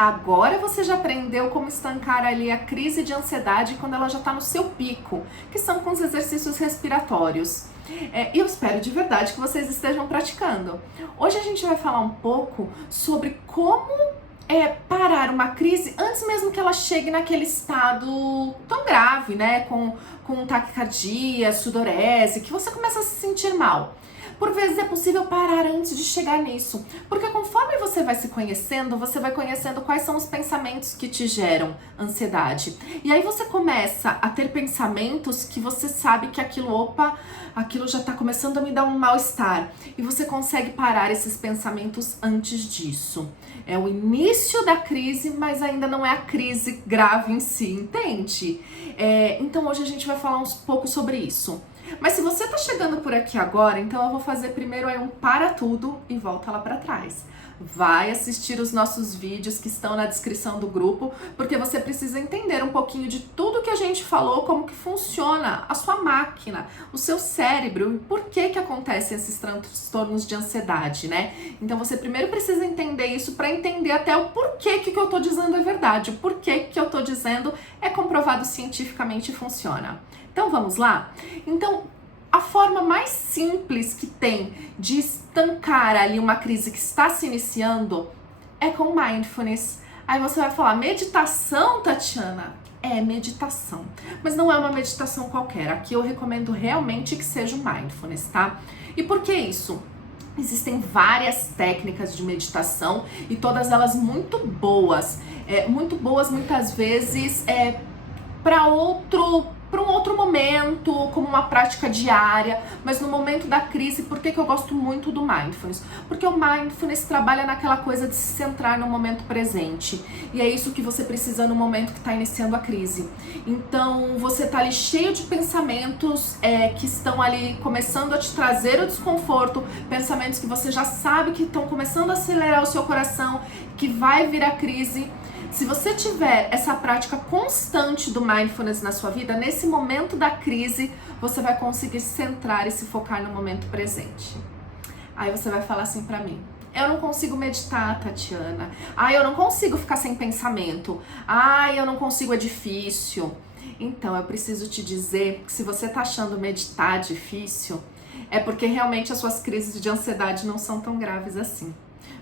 Agora você já aprendeu como estancar ali a crise de ansiedade quando ela já está no seu pico, que são com os exercícios respiratórios. E eu espero de verdade que vocês estejam praticando. Hoje a gente vai falar um pouco sobre como parar uma crise antes mesmo que ela chegue naquele estado tão grave, né? Com taquicardia, sudorese, que você começa a se sentir mal. Por vezes é possível parar antes de chegar nisso, porque conforme você vai se conhecendo, você vai conhecendo quais são os pensamentos que te geram ansiedade. E aí você começa a ter pensamentos que você sabe que aquilo já tá começando a me dar um mal-estar. E você consegue parar esses pensamentos antes disso. É o início da crise, mas ainda não é a crise grave em si, entende? Então hoje a gente vai falar um pouco sobre isso. Mas se você tá chegando por aqui agora, então eu vou fazer primeiro aí um para tudo e volta lá pra trás. Vai assistir os nossos vídeos que estão na descrição do grupo, porque você precisa entender um pouquinho de tudo que a gente falou, como que funciona a sua máquina, o seu cérebro e por que acontecem esses transtornos de ansiedade, né? Então você primeiro precisa entender isso para entender até o porquê que eu tô dizendo é verdade, o porquê que eu tô dizendo é comprovado cientificamente e funciona. Então vamos lá? Então, a forma mais simples que tem de estancar ali uma crise que está se iniciando é com mindfulness. Aí você vai falar, meditação, Tatiana? É meditação, mas não é uma meditação qualquer. Aqui eu recomendo realmente que seja o mindfulness, tá? E por que isso? Existem várias técnicas de meditação e todas elas muito boas muitas vezes para um outro momento, como uma prática diária, mas no momento da crise, por que eu gosto muito do mindfulness? Porque o mindfulness trabalha naquela coisa de se centrar no momento presente, e é isso que você precisa no momento que está iniciando a crise. Então, você tá ali cheio de pensamentos que estão ali começando a te trazer o desconforto, pensamentos que você já sabe que estão começando a acelerar o seu coração, que vai vir a crise. Se você tiver essa prática constante do mindfulness na sua vida, nesse momento da crise, você vai conseguir se centrar e se focar no momento presente. Aí você vai falar assim pra mim, eu não consigo meditar, Tatiana. Eu não consigo ficar sem pensamento. Eu não consigo, é difícil. Então, eu preciso te dizer que se você tá achando meditar difícil, é porque realmente as suas crises de ansiedade não são tão graves assim.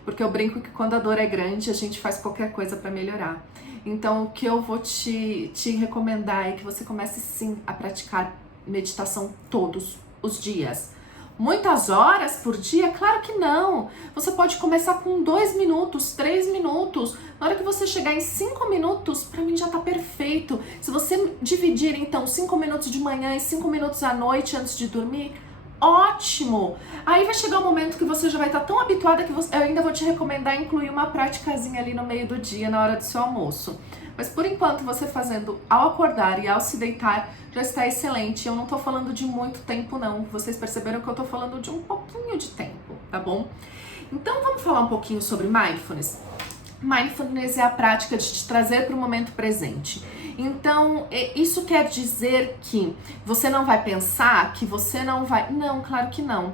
Porque eu brinco que quando a dor é grande, a gente faz qualquer coisa para melhorar. Então, o que eu vou te recomendar é que você comece sim a praticar meditação todos os dias. Muitas horas por dia? Claro que não. Você pode começar com 2 minutos, 3 minutos. Na hora que você chegar em 5 minutos, para mim já tá perfeito. Se você dividir então 5 minutos de manhã e 5 minutos à noite antes de dormir, ótimo! Aí vai chegar um momento que você já vai estar tão habituada que eu ainda vou te recomendar incluir uma praticazinha ali no meio do dia, na hora do seu almoço. Mas por enquanto, você fazendo ao acordar e ao se deitar, já está excelente. Eu não tô falando de muito tempo não, vocês perceberam que eu tô falando de um pouquinho de tempo, tá bom? Então vamos falar um pouquinho sobre mindfulness? Mindfulness é a prática de te trazer para o momento presente. Então, isso quer dizer que você não vai pensar, que você não vai... Não, claro que não.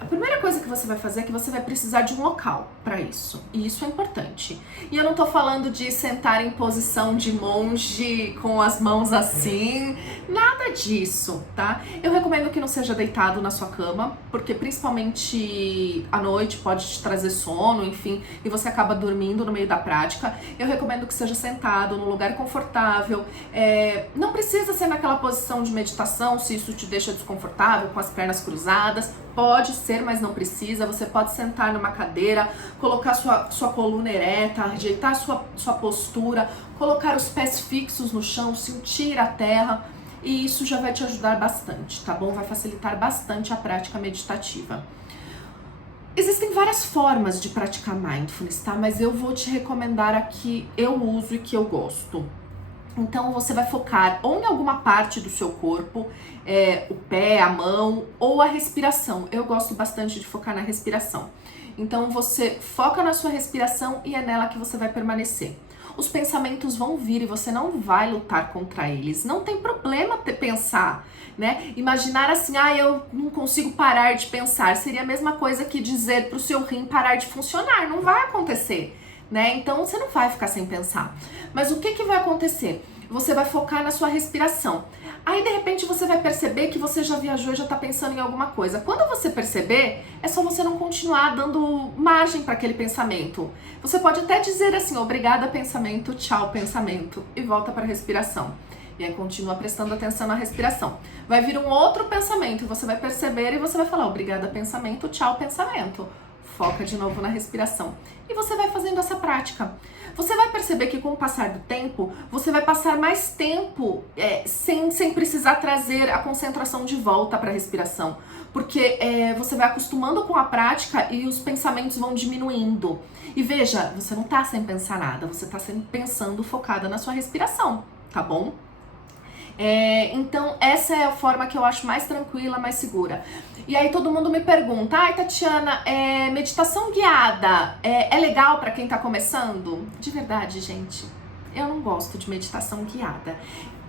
A primeira coisa que você vai fazer é que você vai precisar de um local para isso. E isso é importante. E eu não tô falando de sentar em posição de monge com as mãos assim. Nada disso, tá? Eu recomendo que não seja deitado na sua cama, porque principalmente à noite pode te trazer sono, enfim, e você acaba dormindo no meio da prática. Eu recomendo que seja sentado num lugar confortável. Não precisa ser naquela posição de meditação, se isso te deixa desconfortável, com as pernas cruzadas. Pode ser, mas não precisa. Você pode sentar numa cadeira, colocar sua coluna ereta, ajeitar sua postura, colocar os pés fixos no chão, sentir a terra. E isso já vai te ajudar bastante, tá bom? Vai facilitar bastante a prática meditativa. Existem várias formas de praticar mindfulness, tá? Mas eu vou te recomendar a que eu uso e que eu gosto. Então você vai focar ou em alguma parte do seu corpo, o pé, a mão ou a respiração. Eu gosto bastante de focar na respiração. Então você foca na sua respiração e é nela que você vai permanecer. Os pensamentos vão vir e você não vai lutar contra eles. Não tem problema pensar, né? Imaginar assim, eu não consigo parar de pensar. Seria a mesma coisa que dizer pro seu rim parar de funcionar. Não vai acontecer. né? Então você não vai ficar sem pensar. Mas o que que vai acontecer? Você vai focar na sua respiração. Aí de repente você vai perceber que você já viajou e já tá pensando em alguma coisa. Quando você perceber, é só você não continuar dando margem para aquele pensamento. Você pode até dizer assim, obrigada pensamento, tchau pensamento, e volta para a respiração. E aí continua prestando atenção na respiração. Vai vir um outro pensamento e você vai perceber e você vai falar obrigada pensamento, tchau pensamento. Foca de novo na respiração. E você vai fazendo essa prática. Você vai perceber que com o passar do tempo, você vai passar mais tempo sem precisar trazer a concentração de volta para a respiração. Porque você vai acostumando com a prática e os pensamentos vão diminuindo. E veja, você não está sem pensar nada, você está sempre pensando focada na sua respiração, tá bom? Então essa é a forma que eu acho mais tranquila, mais segura. E aí todo mundo me pergunta, ai Tatiana, meditação guiada é legal para quem tá começando? De verdade, gente, eu não gosto de meditação guiada.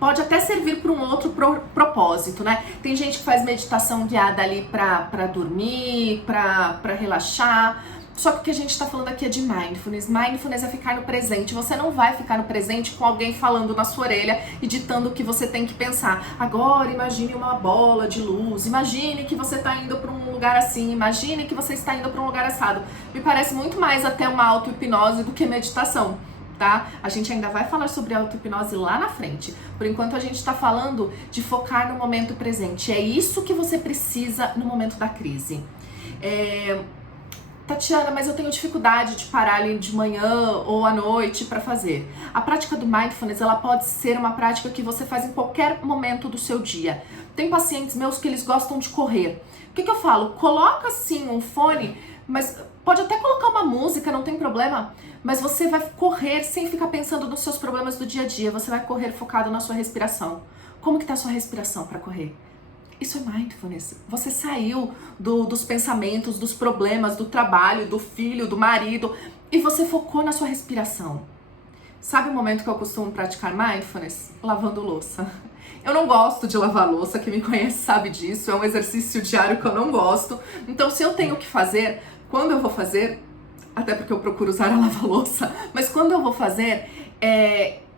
Pode até servir para um outro propósito, né? Tem gente que faz meditação guiada ali para dormir, para relaxar. Só que o que a gente tá falando aqui é de mindfulness. Mindfulness é ficar no presente. Você não vai ficar no presente com alguém falando na sua orelha e ditando o que você tem que pensar. Agora imagine uma bola de luz, imagine que você tá indo para um lugar assim, imagine que você está indo para um lugar assado. Me parece muito mais até uma auto-hipnose do que meditação, tá? A gente ainda vai falar sobre auto-hipnose lá na frente. Por enquanto a gente tá falando de focar no momento presente. É isso que você precisa no momento da crise. Tatiana, mas eu tenho dificuldade de parar ali de manhã ou à noite para fazer. A prática do mindfulness, ela pode ser uma prática que você faz em qualquer momento do seu dia. Tem pacientes meus que eles gostam de correr. O que eu falo? Coloca sim um fone, mas pode até colocar uma música, não tem problema. Mas você vai correr sem ficar pensando nos seus problemas do dia a dia. Você vai correr focado na sua respiração. Como que tá a sua respiração para correr? Isso é mindfulness. Você saiu dos pensamentos, dos problemas, do trabalho, do filho, do marido e você focou na sua respiração. Sabe o momento que eu costumo praticar mindfulness? Lavando louça. Eu não gosto de lavar louça, quem me conhece sabe disso, é um exercício diário que eu não gosto. Então se eu tenho que fazer, quando eu vou fazer, até porque eu procuro usar a lava-louça, mas quando eu vou fazer,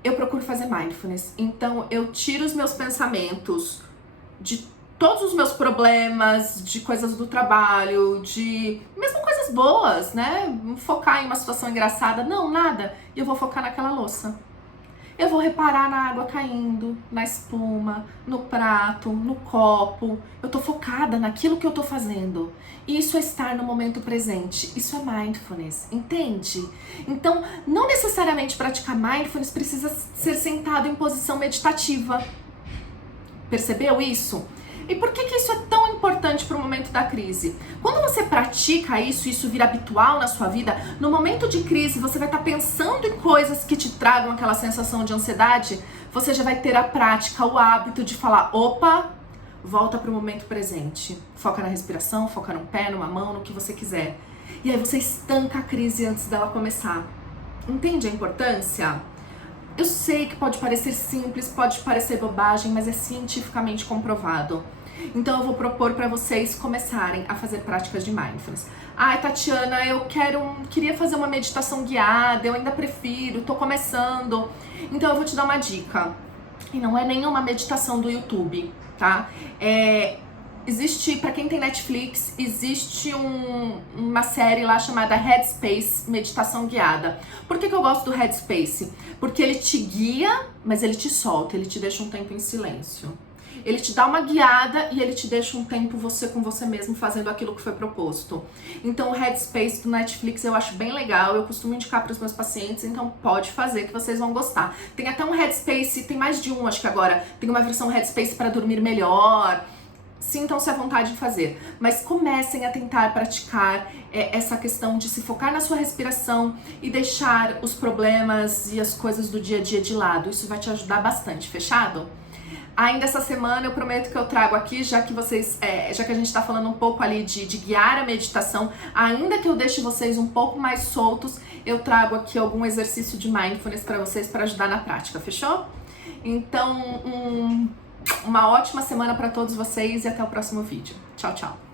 eu procuro fazer mindfulness. Então eu tiro os meus pensamentos de todos os meus problemas, de coisas do trabalho, de mesmo coisas boas, né? Focar em uma situação engraçada, não, nada. E eu vou focar naquela louça. Eu vou reparar na água caindo, na espuma, no prato, no copo. Eu tô focada naquilo que eu tô fazendo. Isso é estar no momento presente. Isso é mindfulness, entende? Então, não necessariamente praticar mindfulness precisa ser sentado em posição meditativa. Percebeu isso? E por que isso é tão importante para o momento da crise? Quando você pratica isso vira habitual na sua vida, no momento de crise você vai estar pensando em coisas que te tragam aquela sensação de ansiedade, você já vai ter a prática, o hábito de falar, opa, volta para o momento presente. Foca na respiração, foca no pé, numa mão, no que você quiser. E aí você estanca a crise antes dela começar. Entende a importância? Eu sei que pode parecer simples, pode parecer bobagem, mas é cientificamente comprovado. Então eu vou propor para vocês começarem a fazer práticas de mindfulness. Ai, Tatiana, eu queria fazer uma meditação guiada, eu ainda prefiro, tô começando. Então eu vou te dar uma dica. E não é nenhuma meditação do YouTube, tá? Existe, para quem tem Netflix, existe uma série lá chamada Headspace, meditação guiada. Por que eu gosto do Headspace? Porque ele te guia, mas ele te solta, ele te deixa um tempo em silêncio. Ele te dá uma guiada e ele te deixa um tempo você com você mesmo fazendo aquilo que foi proposto. Então o Headspace do Netflix eu acho bem legal, eu costumo indicar para os meus pacientes, então pode fazer que vocês vão gostar. Tem até um Headspace, tem mais de um, acho que agora, tem uma versão Headspace para dormir melhor. Sintam-se à vontade de fazer, mas comecem a tentar praticar essa questão de se focar na sua respiração e deixar os problemas e as coisas do dia a dia de lado. Isso vai te ajudar bastante, fechado? Ainda essa semana eu prometo que eu trago aqui, já que a gente tá falando um pouco ali de guiar a meditação, ainda que eu deixe vocês um pouco mais soltos, eu trago aqui algum exercício de mindfulness para vocês para ajudar na prática, fechou? Então, uma ótima semana para todos vocês e até o próximo vídeo. Tchau, tchau!